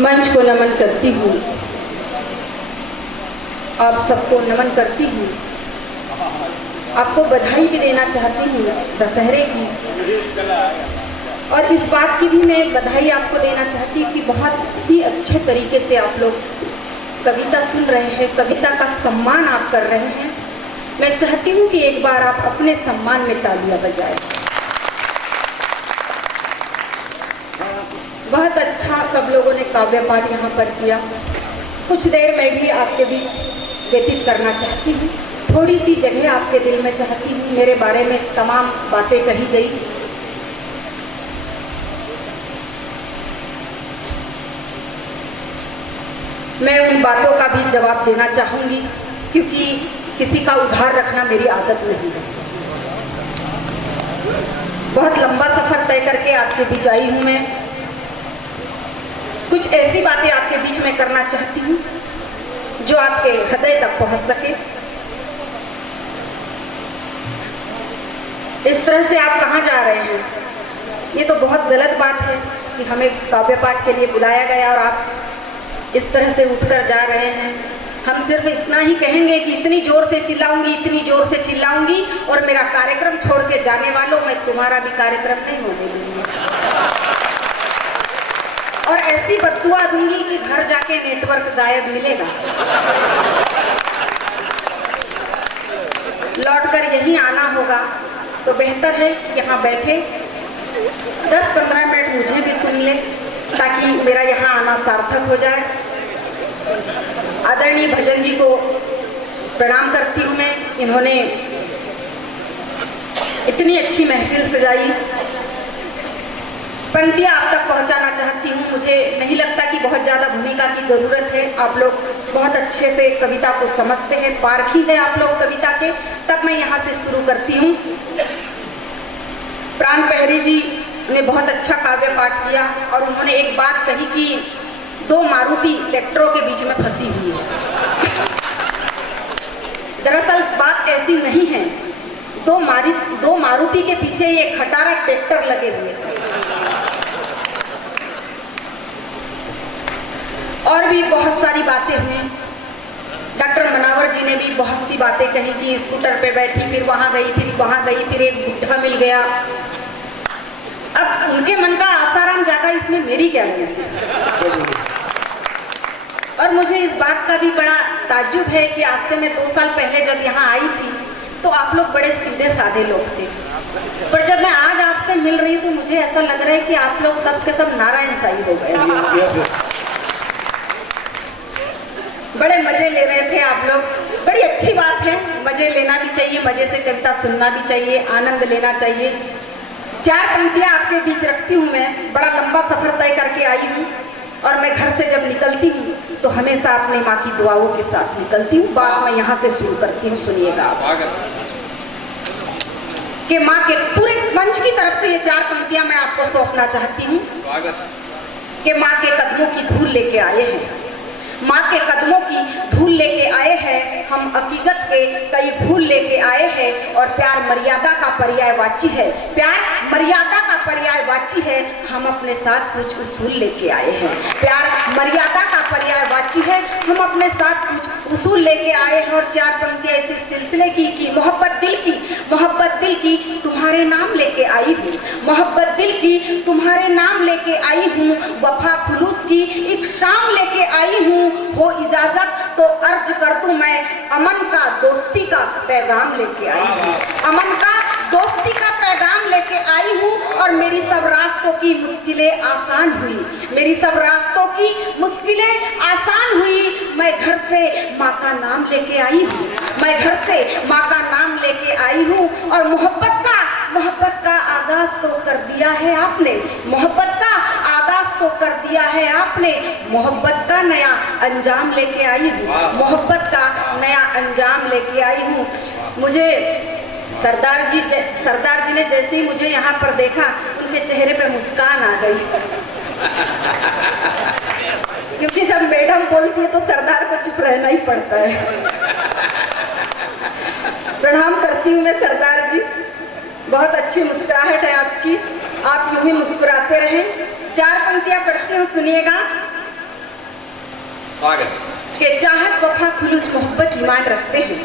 मंच को नमन करती हूँ, आप सबको नमन करती हूँ। आपको बधाई भी देना चाहती हूँ दशहरे की, और इस बात की भी मैं बधाई आपको देना चाहती हूँ कि बहुत ही अच्छे तरीके से आप लोग कविता सुन रहे हैं, कविता का सम्मान आप कर रहे हैं। मैं चाहती हूँ कि एक बार आप अपने सम्मान में तालियां बजाएं। बहुत अच्छा सब लोगों ने काव्य पाठ यहाँ पर किया। कुछ देर मैं भी आपके बीच व्यतीत करना चाहती हूँ। थोड़ी सी जगह आपके दिल में चाहती हूँ। मेरे बारे में तमाम बातें कही गई, मैं उन बातों का भी जवाब देना चाहूँगी, क्योंकि किसी का उधार रखना मेरी आदत नहीं है। बहुत लंबा सफ़र तय करके आपके बीच आई हूँ मैं। कुछ ऐसी बातें आपके बीच में करना चाहती हूँ जो आपके हृदय तक पहुँच सके। इस तरह से आप कहाँ जा रहे हैं, ये तो बहुत गलत बात है कि हमें काव्य पाठ के लिए बुलाया गया और आप इस तरह से उठकर जा रहे हैं। हम सिर्फ इतना ही कहेंगे कि इतनी जोर से चिल्लाऊंगी, इतनी जोर से चिल्लाऊंगी, और मेरा कार्यक्रम छोड़ के जाने वालों, मैं तुम्हारा भी कार्यक्रम नहीं होने दूंगी, और ऐसी बददुआ दूंगी कि घर जाके नेटवर्क गायब मिलेगा। लौटकर यहीं आना होगा, तो बेहतर है यहाँ बैठे 10-15 मिनट मुझे भी सुन ले, ताकि मेरा यहाँ आना सार्थक हो जाए। आदरणीय भजन जी को प्रणाम करती हूँ मैं। इन्होंने इतनी अच्छी महफिल सजाई, पंक्तियाँ आप तक पहुँचाना चाहती हूँ। मुझे नहीं लगता कि बहुत ज़्यादा भूमिका की ज़रूरत है। आप लोग बहुत अच्छे से कविता को समझते हैं, पारखी है आप लोग कविता के। तब मैं यहाँ से शुरू करती हूँ। प्राण पहरी जी ने बहुत अच्छा काव्य पाठ किया, और उन्होंने एक बात कही कि दो मारुति ट्रैक्टरों के बीच में फंसी हुई है। दरअसल बात ऐसी नहीं है। दो मारुति के पीछे ये खटारा ट्रैक्टर लगे हुए थे। और भी बहुत सारी बातें हुई। डॉक्टर मनावर जी ने भी बहुत सी बातें कही कि स्कूटर पे बैठी, फिर वहां गई, फिर वहां गई, फिर एक बुढ़ा मिल गया। अब उनके मन का आसाराम जागा, इसमें मेरी क्या गलती। और मुझे इस बात का भी बड़ा ताज्जुब है कि आज से मैं 2 साल पहले जब यहाँ आई थी तो आप लोग बड़े सीधे साधे लोग थे, पर जब मैं आज आपसे मिल रही हूँ तो मुझे ऐसा लग रहा है कि आप लोग सब के सब नारायण साई हो गए। बड़े मजे ले रहे थे आप लोग। बड़ी अच्छी बात है, मजे लेना भी चाहिए, मजे से कविता सुनना भी चाहिए, आनंद लेना चाहिए। 4 पंक्तियां आपके बीच रखती हूँ मैं। बड़ा लंबा सफर तय करके आई हूँ, और मैं घर से जब निकलती हूँ तो हमेशा अपनी माँ की दुआओं के साथ निकलती हूँ। बात मैं यहाँ से शुरू करती हूँ, सुनिएगा आप। कि माँ के पूरे मंच की तरफ से ये 4 पंक्तियां मैं आपको सौंपना चाहती हूँ। कि माँ के कदमों की धूल लेके आए हैं, माँ के कदमों की धूल लेके आए हैं हम, हकीकत के कई भूल लेके आए हैं, और प्यार मर्यादा का पर्यायवाची है, प्यार मर्यादा का पर्यायवाची है, हम अपने साथ कुछ उसूल लेके आए हैं। प्यार मर्यादा का पर्यायवाची है, हम अपने साथ कुछ उसूल लेके आए हैं। और 4 पंक्तियां इसी सिलसिले की मोहब्बत दिल की तुम्हारे नाम लेके आई हूँ, मोहब्बत दिल की तुम्हारे नाम लेके आई हूँ, वफा खुलूस की एक शाम लेके आई हूँ, हो इजाजत तो अर्ज कर दूं मैं, अमन का दोस्ती का पैगाम लेके आई हूँ, अमन का दोस्ती का पैगाम लेके आई हूँ। और मेरी सब रास्तों की मुश्किलें आसान हुई, मेरी सब रास्तों की मुश्किलें आसान हुई। मैं घर से माँ का नाम लेके आई हूँ, मैं घर से माँ का नाम लेके आई हूँ। और मोहब्बत का आगाज तो कर दिया है आपने, मोहब्बत का आगाज तो कर दिया है आपने, मोहब्बत का नया अंजाम लेके आई हूँ, मोहब्बत का नया अंजाम लेके आई हूँ। मुझे सरदार जी ने जैसे ही मुझे यहाँ पर देखा, उनके चेहरे पे मुस्कान आ गई। क्योंकि जब मैडम बोलती है तो सरदार को चुप रहना ही पड़ता है। प्रणाम करती हूँ मैं सरदार जी, बहुत अच्छी मुस्कुराहट है आपकी, आप यूं ही मुस्कुराते रहें। 4 पंक्तियां पढ़ती हूँ, सुनिएगा। कि चाहत वफा खुलूस मोहब्बत ईमान रखते हैं,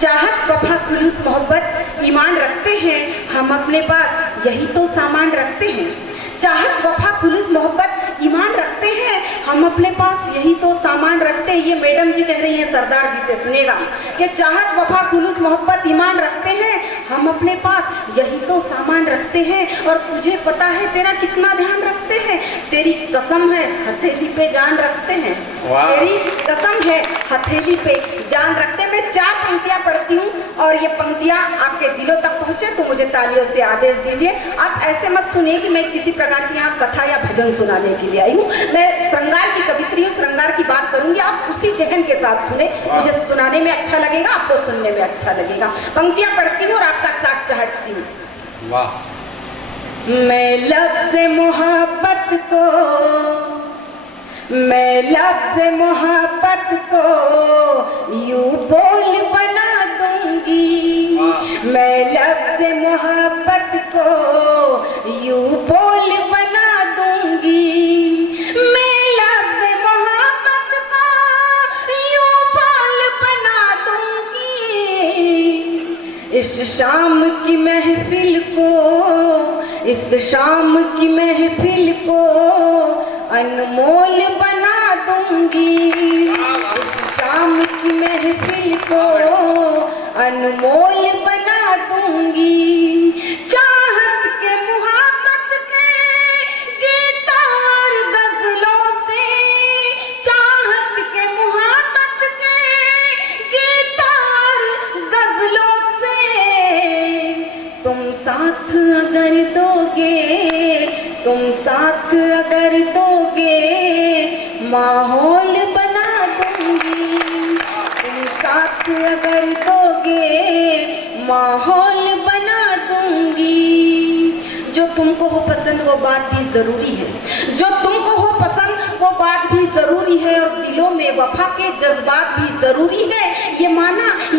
चाहत वफा खुलूस मोहब्बत ईमान रखते हैं, हम अपने पास यही तो सामान रखते हैं। चाहत वफा खुलूस मोहब्बत ईमान रखते हैं, हम अपने पास यही तो सामान रखते हैं। ये मैडम जी कह रही हैं सरदार जी से, सुनेगा कि चाहत वफा खुलूस मोहब्बत ईमान रखते हैं, हम अपने पास यही तो सामान रखते हैं। और तुझे पता है तेरा कितना ध्यान रखते हैं, तेरी कसम है हथेली पे जान रखते हैं, तेरी कसम है हथेली पे जान रखते हैं। मैं 4 पंक्तियां पढ़ती हूँ और ये पंक्तियां आपके दिलों तक पहुंचे तो मुझे तालियों से आदेश दीजिए। आप ऐसे मत सुनिए कि मैं किसी प्रकार की यहाँ कथा या भजन सुनाने के लिए आई हूँ। मैं श्रृंगार की कवित्री हूँ, श्रृंगार की बात करूंगी, आप उसी जहन के साथ सुने। मुझे सुनाने में अच्छा लगेगा, आपको सुनने में अच्छा लगेगा। पंक्तियां पढ़ती हूँ और आपका साथ चाहती हूँ। मैं लफ्ज़ मोहब्बत को, मैं लफ्ज़ मोहब्बत को यूं बोल बना दूंगी, मैं लफ्ज़ मोहब्बत को यूं बोल बना दूंगी, मैं लफ्ज़ मोहब्बत को यूं बोल बना दूंगी। इस शाम की महफिल को, इस शाम की महफिल को अनमोल बना दूंगी, इस शाम की महफिल को अनमोल बना दूंगी। चाहत के मोहब्बत के गीतों और गजलों से, चाहत के मोहब्बत के गीतों और गजलों से तुम साथ अगर दोगे, तुम साथ अगर दोगे माहौल बना दूंगी, तुम साथ अगर दोगे माहौल बना दूंगी। जो तुमको हो पसंद वो बात भी जरूरी है, जो तुमको हो पसंद वो बात भी जरूरी है, और दिलों में वफा के जज्बात भी जरूरी है। ये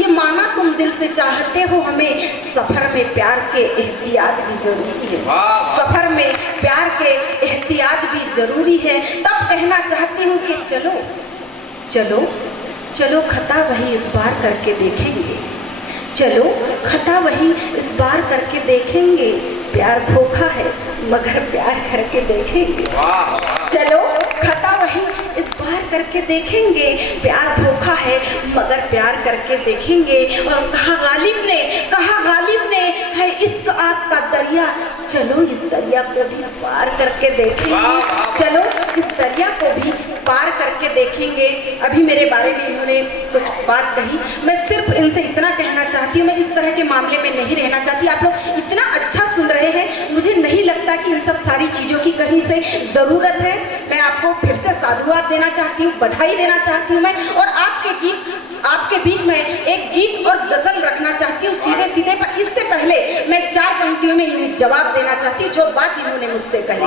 माना तुम दिल से चाहते हो हमें, सफर में प्यार के एहतियात भी जरूरी है, सफर में प्यार के एहतियात भी जरूरी है। तब कहना चाहती हूँ कि चलो चलो चलो खता वही इस बार करके देखेंगे, चलो खता वही इस बार करके देखेंगे, प्यार धोखा है मगर प्यार करके देखेंगे। चलो खता वही इस बार करके देखेंगे, प्यार धोखा है मगर प्यार करके देखेंगे। और कहा गालिब ने है इश्क आग का दरिया, चलो इस दरिया को भी पार करके देखेंगे, चलो इस दरिया को भी पार करके देखेंगे। अभी मेरे बारे में इन्होंने कुछ बात कही, मैं सिर्फ इनसे इतना कहना चाहती हूँ, मैं इस तरह के मामले में नहीं रहना चाहती। आप लोग इतना अच्छा सुन रहे हैं, मुझे नहीं लगता कि इन सब सारी चीज़ों की कहीं से ज़रूरत है। मैं आपको फिर से साधुवाद देना चाहती हूँ, बधाई देना चाहती हूँ मैं, और आपके बीच में एक गीत और गजल रखना चाहती हूँ सीधे। पर इससे पहले मैं 4 पंक्तियों में इन्हें जवाब देना चाहती हूँ जो बात इन्होंने मुझसे कही।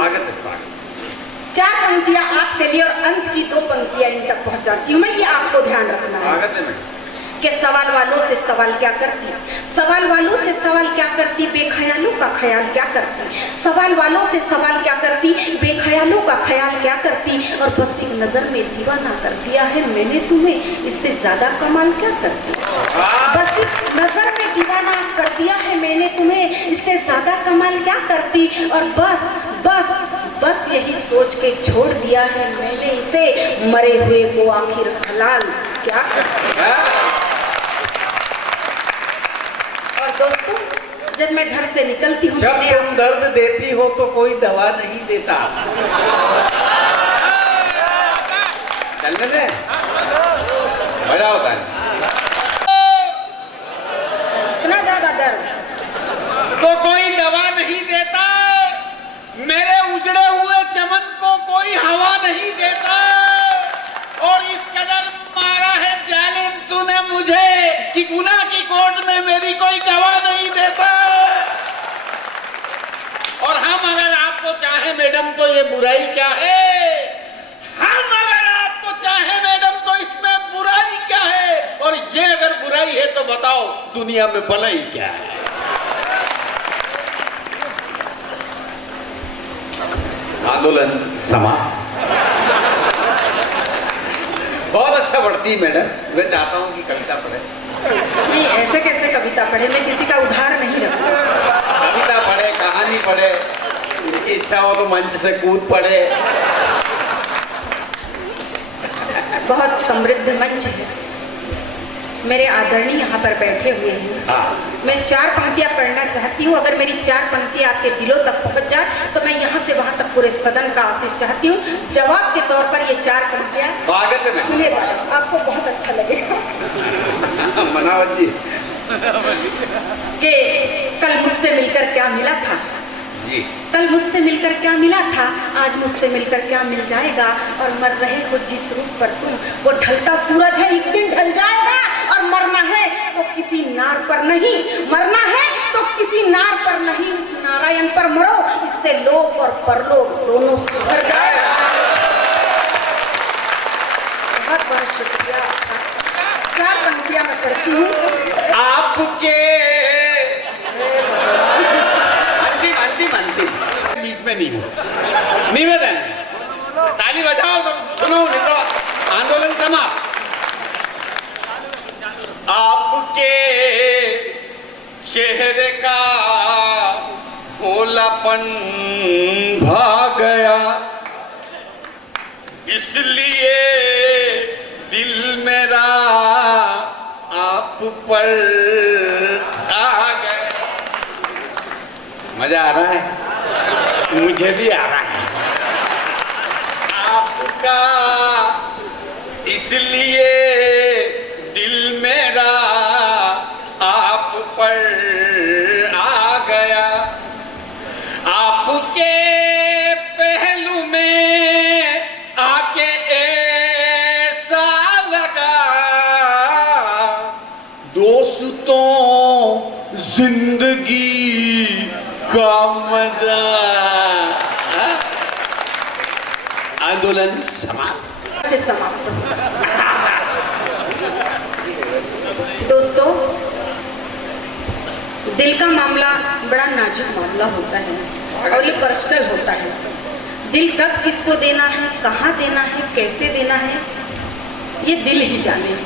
4 पंक्तियां आपके लिए और अंत की 2 पंक्तियां इन तक पहुंचाती हूँ मैं, ये आपको ध्यान रखना है कि सवाल वालों से सवाल क्या करती, सवाल वालों से सवाल क्या करती, बेख्यालों का ख्याल क्या करती, सवाल वालों से सवाल क्या करती, बेख्यालों का ख्याल क्या करती, और बस एक नजर में दीवाना कर दिया है मैंने तुम्हें, इससे ज्यादा कमाल क्या करती, बस एक नजर में दीवाना कर दिया है मैंने तुम्हें, इससे ज्यादा कमाल क्या करती, और बस यही सोच के छोड़ दिया है मैंने इसे, मरे हुए को आखिर हलाल क्या करती। और दोस्तों, जब मैं घर से निकलती हूँ, जब तुम दर्द देती हो तो कोई दवा नहीं देता। चलने दे, मजा होता है। इतना ज्यादा दर्द तो कोई दवा नहीं देता, मेरे उजड़े हुए चमन को कोई हवा नहीं देता, और इस कदर मारा है जालिम तूने मुझे कि गुनाह की कोर्ट में मेरी कोई गवाह नहीं देता। और हम अगर आपको चाहे मैडम तो ये बुराई क्या है, हम अगर आपको चाहे मैडम तो इसमें बुराई क्या है, और ये अगर बुराई है तो बताओ दुनिया में भलाई क्या है। आंदोलन समाप्त। बहुत अच्छा पढ़ती है मैडम, मैं चाहता हूँ कि कविता पढ़े। नहीं, ऐसे कैसे कविता पढ़े, मैं किसी का उधार नहीं रखूं। कविता पढ़े, कहानी पढ़े, उनकी इच्छा हो तो मंच से कूद पड़े। बहुत समृद्ध मंच है, मेरे आदरणीय यहाँ पर बैठे हुए हैं। मैं 4 पंक्तियाँ पढ़ना चाहती हूँ। अगर मेरी 4 पंक्तियाँ आपके दिलों तक पहुँच जाए तो मैं यहाँ से वहाँ तक पूरे सदन का आशीष चाहती हूँ। जवाब के तौर पर ये 4 पंक्तियाँ सुनिएगा, आपको बहुत अच्छा लगेगा। मनावत जी कि कल मुझसे मिलकर क्या मिला था, जी, कल मुझसे मिलकर क्या मिला था, आज मुझसे मिलकर क्या मिल जाएगा। और मर रहे हो जिस रूप पर तुम, वो ढलता सूरज है, एक दिन ढल जाएगा। और मरना है तो किसी नार पर नहीं, मरना है तो किसी नार पर नहीं, इस नारायण पर मरो, इससे लोक और परलोक दोनों सुधर जाएगा। बहुत बहुत शुक्रिया। 4 पंक्तियां मैं पढ़ती हूँ। आपके अंतिम बीच में नहीं हो, निवेदन ताली बजाओ तो सुनो, नहीं तो आंदोलन समाप्त। आपके चेहरे का भोलापन भाग गया, इसलिए दिल मेरा आप पर आ गया। मजा आ रहा है? मुझे भी आ रहा है। आपका इसलिए दिल मेरा आप पर आ गया, आपके पहलू में आके ऐसा लगा, दोस्तों जिंदगी का मजा। आंदोलन समाप्त। दोस्तों, दिल का मामला बड़ा नाजुक मामला होता है और ये पर्सनल होता है। दिल कब किसको देना है, कहाँ देना है, कैसे देना है, ये दिल ही जाने।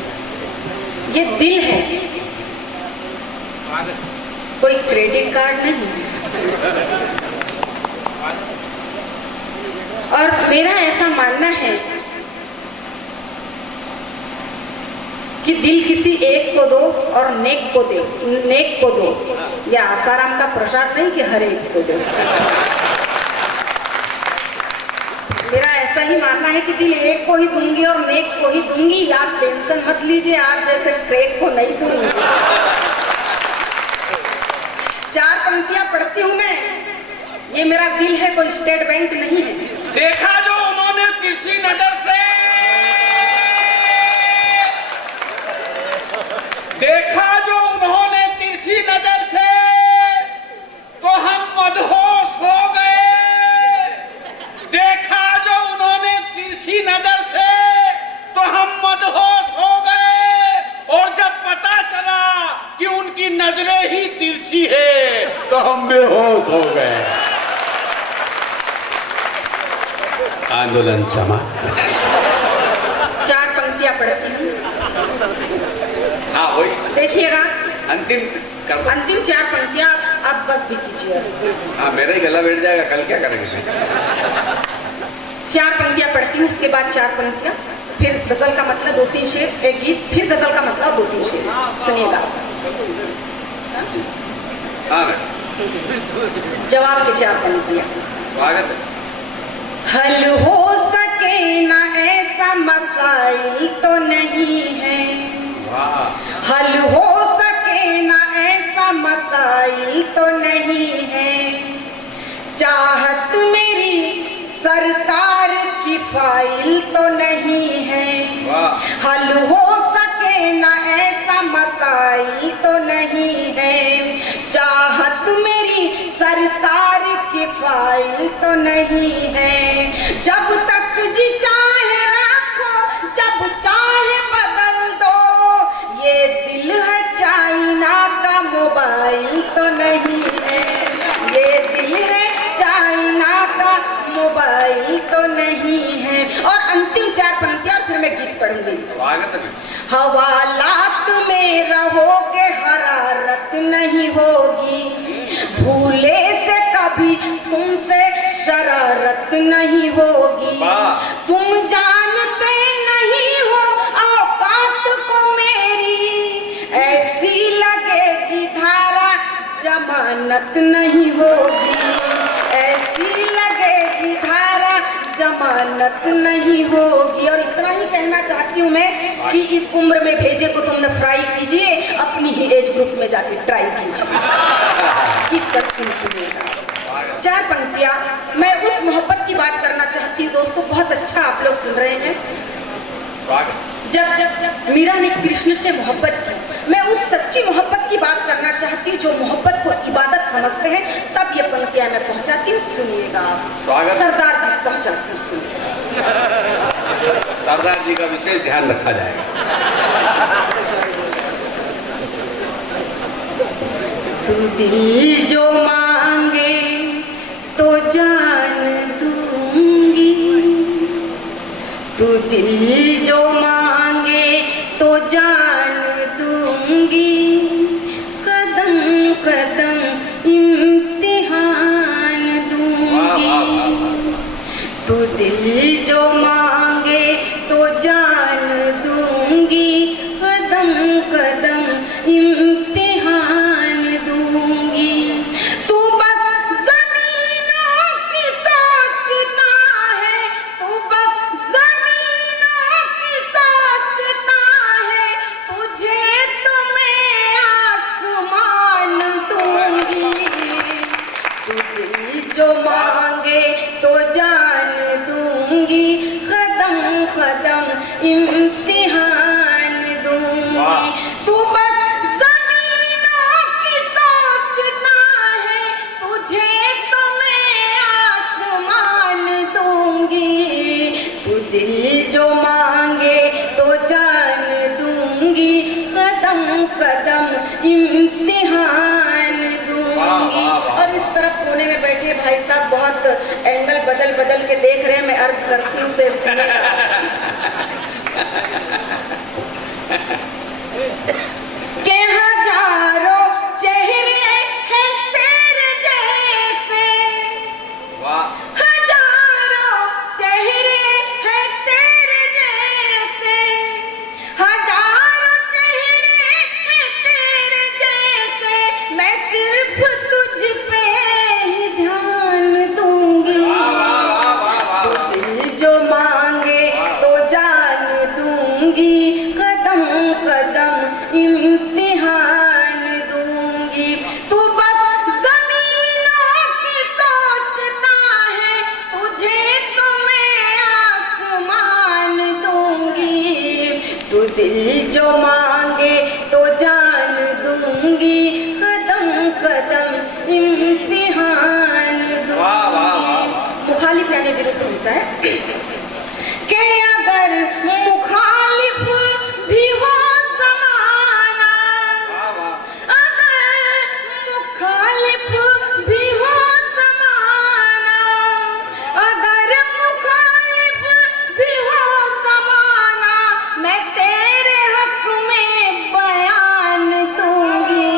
ये दिल है, कोई क्रेडिट कार्ड नहीं। और मेरा ऐसा मानना है कि दिल किसी एक को दो और नेक को दो, नेक को दो। या आसाराम का प्रसाद नहीं कि हर एक को दो। मेरा ऐसा ही मानना है कि दिल एक को ही दूंगी और नेक को ही दूंगी। आप टेंशन मत लीजिए, आप जैसे क्रेक को नहीं दूंगी। 4 पंक्तियां पढ़ती हूँ मैं। ये मेरा दिल है, कोई स्टेट बैंक नहीं है। देखा जो उन्होंने तिरछी नजर से, देखा जो उन्होंने तिरछी नजर से, तो हम मदहोश हो गए। देखा जो उन्होंने तिरछी नजर से, तो हम मदहोश हो गए। और जब पता चला कि उनकी नजरें ही तिरछी है, तो हम बेहोश हो गए। आंदोलन समाप्त। 4 पंक्तियां पढ़ती हूँ। हाँ वही देखिएगा, अंतिम 4 पंक्तियां आप बस भी कीजिए। हाँ, मेरा ही गला बैठ जाएगा, कल क्या करेंगे। 4 पंक्तियां पढ़ती हूँ, उसके बाद 4 पंक्तियां, फिर गजल का मतलब 2-3 शेर, एक गीत, फिर गजल का मतलब 2-3 शेर। सुनिएगा। हाँ, जवाब के 4 पंक्तियां। स्वागत है। हल हो सके ना ऐसा मसाइल तो नहीं है, हल हो सके ना ऐसा मसाइल तो नहीं है। चाहत मेरी सरकार की फाइल तो नहीं है, हल हो सके ना ऐसा मसाइल तो नहीं है। चाहत मेरी सरकार की फाइल तो नहीं है। जब तक जी चाहे रखो, जब चाहे बदल दो, ये दिल है चाइना का मोबाइल तो नहीं है। ये दिल है चाइना का मोबाइल तो नहीं है। और अंतिम चार पंक्तियां और फिर मैं गीत पढ़ूंगी। स्वागत है। हवालात में रहोगे हरारत नहीं होगी, भूले से कभी तुमसे शरारत नहीं होगी। तुम जानते नहीं हो औकात को मेरी, ऐसी लगेगी धारा जमानत नहीं होगी, ऐसी लगेगी धारा जमानत नहीं होगी। और इतना ही कहना चाहती हूँ मैं कि इस उम्र में भेजे को तुमने फ्राई कीजिए, अपनी ही एज ग्रुप में जाके ट्राई कीजिए कि तुम सुनिएगा। चार पंक्तियां मैं उस मोहब्बत की बात करना चाहती हूँ दोस्तों। बहुत अच्छा आप लोग सुन रहे हैं। जब मीरा ने कृष्ण से मोहब्बत की, मैं उस सच्ची मोहब्बत की बात करना चाहती हूँ जो मोहब्बत को इबादत समझते हैं। तब ये पंक्तियां मैं पहुंचाती हूँ, सुनिएगा। सरदार जी पहुंचाती हूँ, सुनिएगा। सरदार जी का विशेष ध्यान रखा जाएगा। तू दिल जो मांगे तो जान दूंगी, तू दिल जो मांगे तो जान दूंगी, कदम कदम इम्तिहान दूंगी। तू दिल जो मांगे तो जान दूंगी, कदम कदम इम्तिहान दूंगी। तू बस जमीनों की सोचता है, तू बस जमीनों की सोचता है, तुझे तो मैं आसमान दूंगी। तू दिल जो मांगे तो जान दूंगी, कदम कदम इम्तिहान दूंगी। तू बस जमीनों की सोचता है, तुझे तो मैं आसमान दूंगी। तू दिल जो मांगे तो जान दूंगी, कदम कदम इम्तिहान दूंगी। और इस तरफ कोने में बैठे भाई साहब बहुत एंगल बदल बदल के देख रहे हैं। मैं अर्ज करती हूँ से के हजारों चेहरे हैं तेरे जैसे, हजारों चेहरे हैं तेरे जैसे, हजारों चेहरे हैं तेरे जैसे, मैं सिर्फ तुझ पे ही ध्यान दूंगी। तो दिल जो मांगे तो जान दूंगी, कदम कदम इम्तिहान दूंगी। तू बस जमीनों की सोचता है, तुझे तो मैं आसमान दूंगी। तू दिल जो मांगे तो जान दूंगी, कदम कदम इम्तिहान दूंगी। मुखालिफ यानी विरुद्ध होता है कि अगर मुखालिफ भी हो ज़माना, अगर मुखालिफ भी हो ज़माना, अगर मुखालिफ भी हो ज़माना, मैं तेरे हक में बयान दूंगी।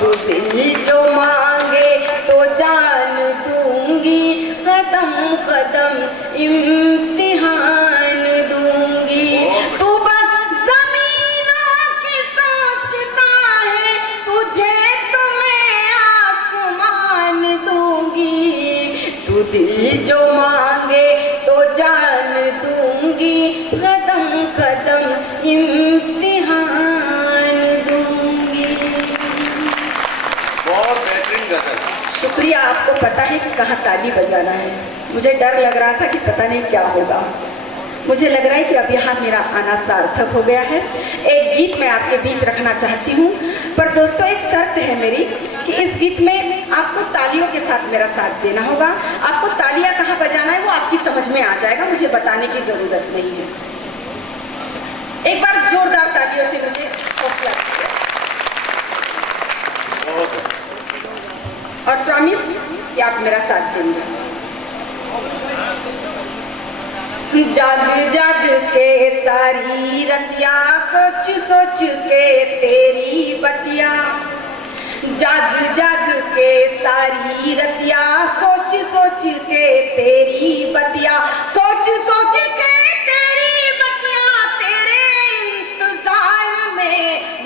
तू दिल जो मांगे तो जान दूंगी, कदम कदम इम्तिहान दूंगी। तू बस जमीनों की सोचता है, तुझे तो मैं आसमान दूंगी। तू दिल जो मांगे तो जान दूंगी, कदम कदम इम्तिहान दूंगी। बहुत बेहतरीन गजल। शुक्रिया। आपको पता है कि कहाँ ताली बजाना है। मुझे डर लग रहा था कि पता नहीं क्या होगा। मुझे लग रहा है कि अब यहाँ मेरा आना सार्थक हो गया है। एक गीत मैं आपके बीच रखना चाहती हूँ, पर दोस्तों एक शर्त है मेरी कि इस गीत में आपको तालियों के साथ मेरा साथ देना होगा। आपको तालियां कहाँ बजाना है वो आपकी समझ में आ जाएगा, मुझे बताने की जरूरत नहीं है। एक बार जोरदार तालियों से मुझे हौसला दीजिए और प्रॉमिस कि आप मेरा साथ देंगे। जाग जाग के सारी रतिया सोच सोच के तेरी बतिया, जाग जाग के सारी रतिया सोच सोच के तेरी बतिया, सोच सोच के तेरी बतिया, तेरे इंतजार में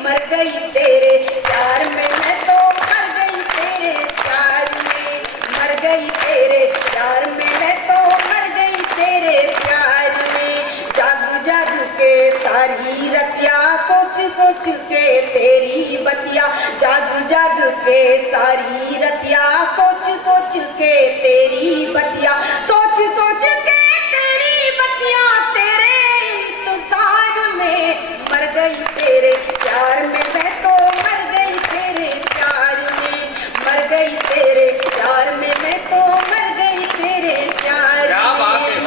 मर गई तेरे प्यार में, मैं तो मर गई तेरे प्यार में, मर गई तेरे प्यार में, मैं तो मर गई तेरे प्यार में। जाग जाग के सारी रतिया सोच सोच के तेरी बतिया, जाग जाग के सारी रतिया सोच सोच के तेरी बतिया, सोच सोच के तेरी बतिया, तेरे इंतजार में मर गई तेरे प्यार में, मैं तो मर गई तेरे प्यार में, मर गई तेरे प्यार में, मैं तो मर गई तेरे प्यार में,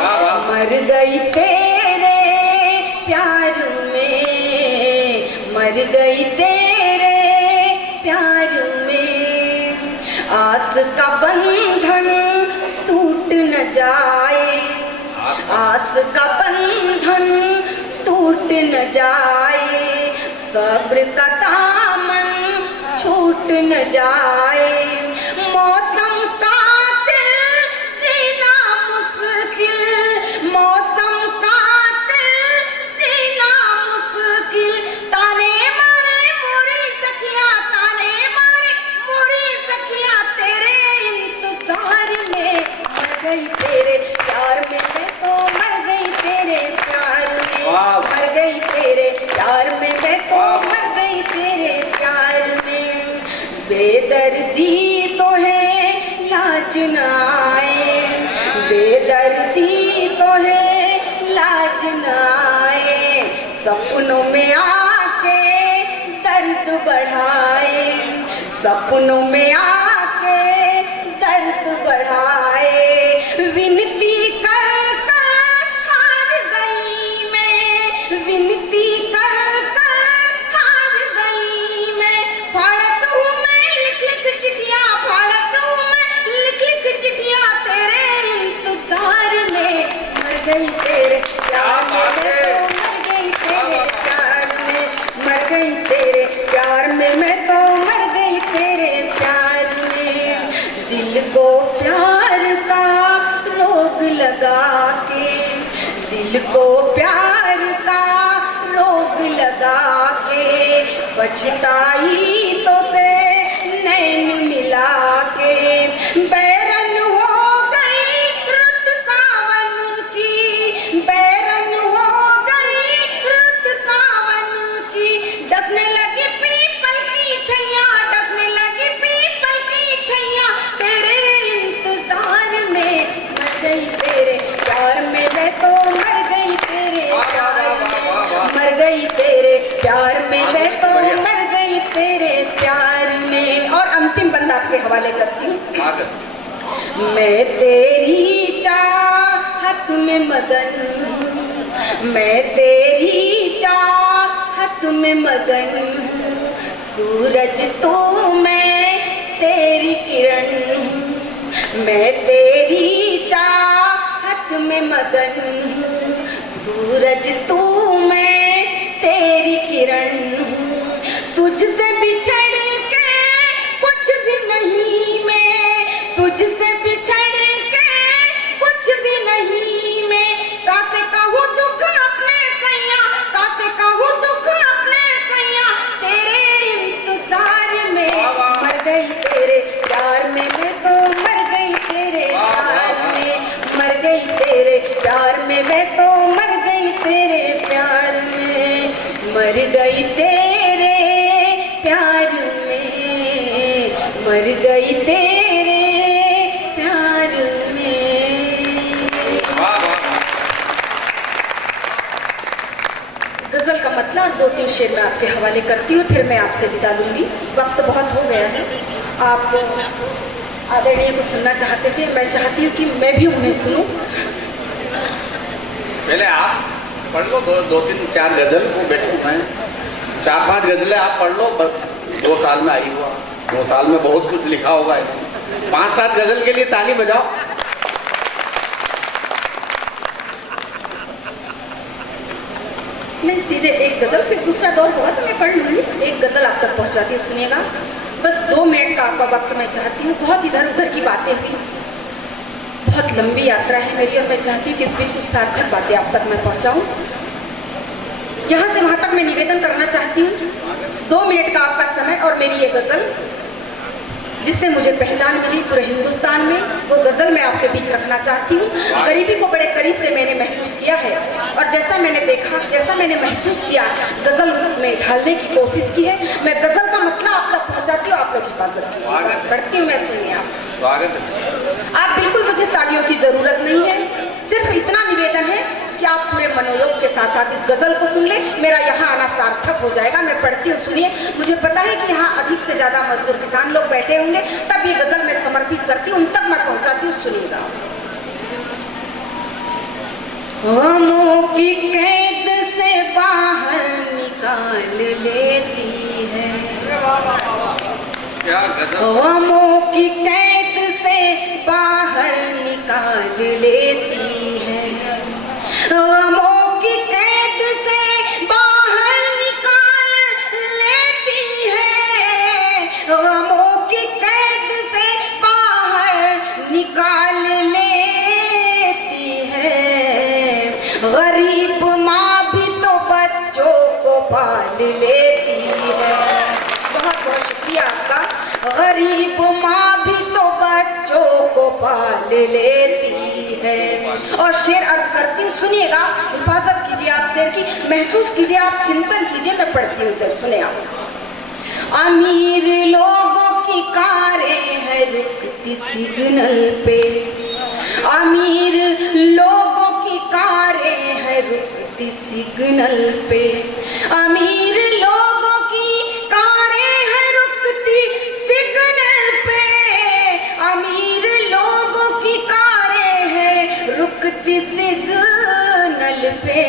मर गई तेरे प्यार में, मर गई तेरे प्यार में। आस का बंधन टूट न जाए, आस का बंधन टूट न जाए, सब्र का दामन छूट न जाए, मौसम का दिल जीना मुश्किल, मौसम का दिल जीना मुश्किल, ताने मारे मोरी सखियां, ताने मारे मोरी सखियां, तेरे इंतजार में मर गई तेरे प्यार में, मैं तो मर गई तेरे प्यार में, मर गई तेरे प्यार में, मैं तो मर गई तेरे प्यार में। बेदर्दी तो है लाज न आए, बेदर्दी तो है लाज न आए, सपनों में आके दर्द बढ़ाए, सपनों में आके दर्द बढ़ाए, विनती कर कर हार गई मैं, विनती कर कर हार गई मैं, फाड़त हूँ मैं लिख लिख चिट्ठियाँ, फाड़त हूँ मैं लिख लिख चिट्ठियाँ, तेरे इंतजार में मर गई तेरे प्यार में, मैं तो मर गई तेरे प्यार में, मर गई तेरे प्यार में, मैं तो मर गई तेरे प्यार में। दिल को प्यार का रोग लगा के, दिल को प्यार का रोग लगा के, पछताई तो से नैन मिला के, बैरन हो गई रुत सावन की, बैरन हो गई रुत सावन की, डसने लगी पीपल की छैया, डसने लगी पीपल की छैया, तेरे इंतजार में मर गई तेरे प्यार में, मैं तो मर गई तेरे प्यार में, मर गई तेरे प्यार में, मैं तो मर गई तेरे प्यार में। और अंतिम बंद आपके हवाले करती हूँ। मैं तेरी चाहत में मगन, मैं तेरी चाहत में मगन, सूरज तो मैं तेरी किरण, मैं तेरी चाहत में मगन, सूरज तू मैं तेरी किरण, तुझसे बिछड़ के कुछ भी नहीं मैं, तुझसे बिछड़ के कुछ भी नहीं मैं, कासे कहूँ दुख अपने सैया, कासे कहूँ दुख अपने सैया, तेरे इंतजार में मर गई तेरे प्यार में, मैं तो मर गई तेरे प्यार में, मर गई तेरे प्यार में, मैं तो मर गई तेरे प्यार में, मर गई तेरे प्यार में, मर गई तेरे प्यार में। गजल का मतलब 2-3 शेर मैं आपके हवाले करती हूँ, फिर मैं आपसे विदा लूंगी, वक्त बहुत हो गया है। आप आदरणीय को सुनना चाहते थे, मैं चाहती हूँ कि मैं भी उन्हें सुनूं। पहले आप पढ़ लो 2-3-4 गजल, वो बैठू मैं 4-5 गजलें आप पढ़ लो, 2 साल में आई हुआ, 2 साल में बहुत कुछ लिखा होगा। 5-7 गजल के लिए ताली बजाओ। नहीं, सीधे एक गजल, फिर दूसरा दौर होगा तो मैं पढ़ लूँगी। एक गजल आप तक पहुँचाती हूँ, सुनिएगा। बस 2 मिनट का आपका वक्त मैं चाहती हूँ। बहुत इधर उधर की बातें हुई, बहुत लंबी यात्रा है मेरी, और मैं चाहती हूँ कि इस बीच कुछ सार्थक बातें आप तक मैं पहुँचाऊँ। यहाँ से वहाँ तक मैं निवेदन करना चाहती हूँ। 2 मिनट का आपका समय और मेरी ये गजल, जिससे मुझे पहचान मिली पूरे हिंदुस्तान में, वो गजल मैं आपके बीच रखना चाहती हूँ। गरीबी को बड़े करीब से मैंने महसूस किया है, और जैसा मैंने देखा, जैसा मैंने महसूस किया, गजल में ढालने की कोशिश की है। मैं गजल का मतलब आप तक पहुँचाती हूँ, आप लोग हिफाजत कीजिए। बढ़ती हूँ मैं, सुनिए आप। स्वागत। आप बिल्कुल, मुझे तालियों की जरूरत नहीं है, सिर्फ इतना निवेदन है कि आप पूरे मनोयोग के साथ आप इस गजल को सुन ले। मेरा यहाँ आना सार्थक हो जाएगा। मैं पढ़ती हूँ, सुनिए। मुझे पता है कि यहाँ अधिक से ज्यादा मजदूर किसान लोग बैठे होंगे, तब ये गजल मैं समर्पित करती हूँ, उन तक मैं पहुँचाती हूँ। सुनिएगा। गमों की कैद से बाहर निकाल लेती है, गमों की कैद से बाहर निकाल लेती है, गमों की कैद से बाहर निकाल लेती है, गमों की कैद से बाहर निकाल लेती है। गरीब माँ भी तो बच्चों को पाल लेती है। बहुत बहुत शुक्रिया आपका। गरीब माँ भी तो बच्चों को पाल लेती है। और शेर अर्ज करती हूँ, सुनिएगा। हिफाजत कीजिए आप शेर की, महसूस कीजिए आप, चिंतन कीजिए। मैं पढ़ती हूँ शेर, सुने आप। अमीर लोगों की कारें हैं रुकती सिग्नल पे, अमीर लोगों की कारें हैं रुकती सिग्नल पे, अमीर लोगों की कारें हैं रुकती सिग्नल पे, अमीर लोगों की कारें हैं रुकती सिग्नल पे।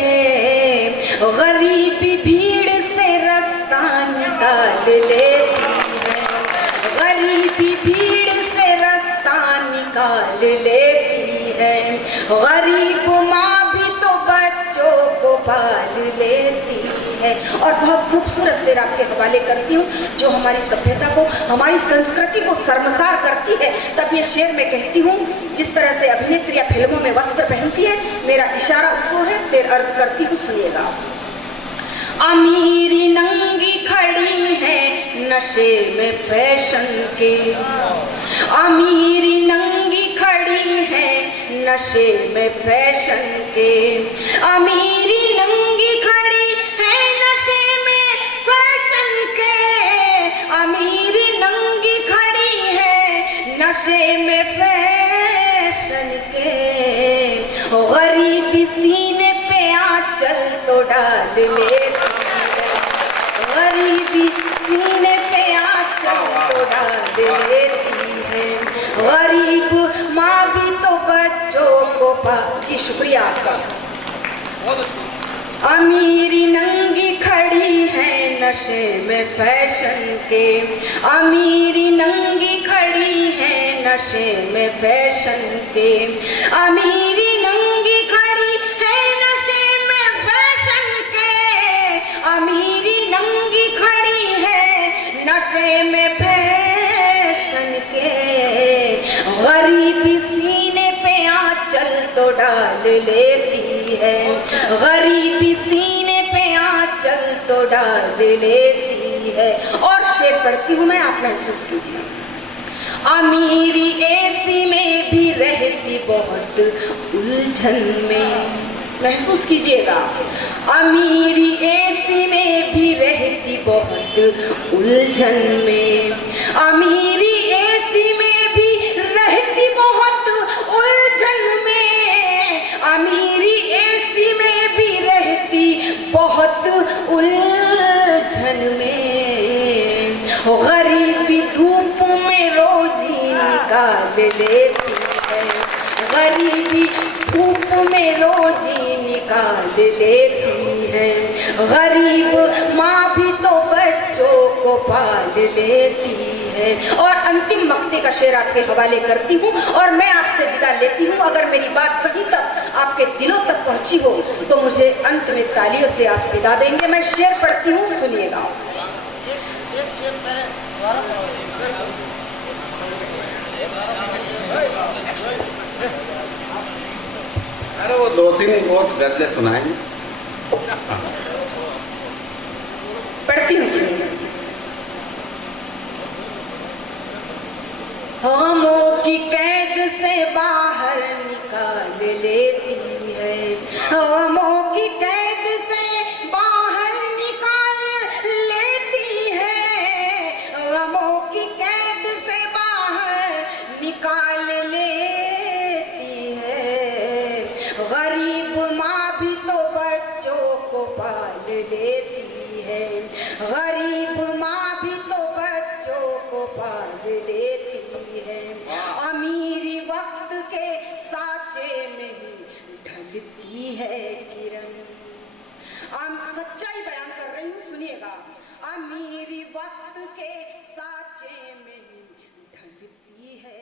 गरीबी भीड़ से रास्ता निकाल लेती है, गरीबी भीड़ से रास्ता निकाल लेती है। गरीब माँ भी तो बच्चों को पाल लेती है। और बहुत खूबसूरत शेर आपके हवाले करती हूँ, जो हमारी सभ्यता को, हमारी संस्कृति को शर्मसार करती है। तब ये शेर मैं कहती हूँ, जिस तरह से अभिनेत्रियां फिल्मों में वस्त्र पहनती है, मेरा इशारा उसको है। शेर अर्ज करती हूँ, सुनिएगा। अमीरी नंगी खड़ी है नशे में फैशन के, अमीरी नंगी खड़ी है नशे में फैशन के, अमीरी नंगी खड़ी है नशे में फैशन के, अमीरी नंगी खड़ी है नशे में फैशन के। गरीबी सीने पे आंचल तो डाल लेती है, गरीबी सीने पे आंचल तो डाल लेती है। गरीब माँ भी तो बच्चों को जी शुक्रिया आपका। अमीरी नंगी खड़ी है नशे में फैशन के, अमीरी नंगी खड़ी है नशे में फैशन के, अमीरी नंगी खड़ी है नशे में फैशन के, अमीरी नंगी खड़ी है नशे में फैशन के। गरीबी सीने पे आंचल तो डाल लेती है, गरीबी सीने पे आंचल तो डाल लेती है। और शेर पढ़ती हूँ मैं, आप महसूस कीजिए। अमीरी एसी में भी रहती बहुत उलझन में, महसूस कीजिएगा। अमीरी एसी में भी रहती बहुत उलझन में, अमीरी एसी में भी रहती बहुत उलझन में, अमीरी एसी में भी रहती बहुत उलझन में। गरीबी धूप में रोजी निकाल लेती है, गरीबी धूप में रोजी निकाल लेती है। गरीब माँ भी तो बच्चों को को पाल लेती है। और अंतिम मक्ते का शेर आपके हवाले करती हूँ और मैं आपसे विदा लेती हूँ। अगर मेरी बात कहीं तक आपके दिलों तक पहुंची हो तो मुझे अंत में तालियों से आप विदा देंगे। मैं शेर पढ़ती हूँ, सुनिएगा। अरे वो 2-3 और गजलें सुनाएंगे। पढ़ती हूँ, सुनिए। हमों की कैद से बाहर निकाल लेती है, हमों की कैद से बाहर निकाल लेती है, हमों की कैद से बाहर निकाल लेती है। गरीब माँ भी तो बच्चों को पाल लेती है, गरीब माँ भी तो बच्चों को पाल लेती है। अमीरी वक्त के साँचे में ही ढलती है किरण। सच्चाई बयान कर रही हूँ, सुनिएगा। अमीरी वक्त के साँचे में ही ढलती है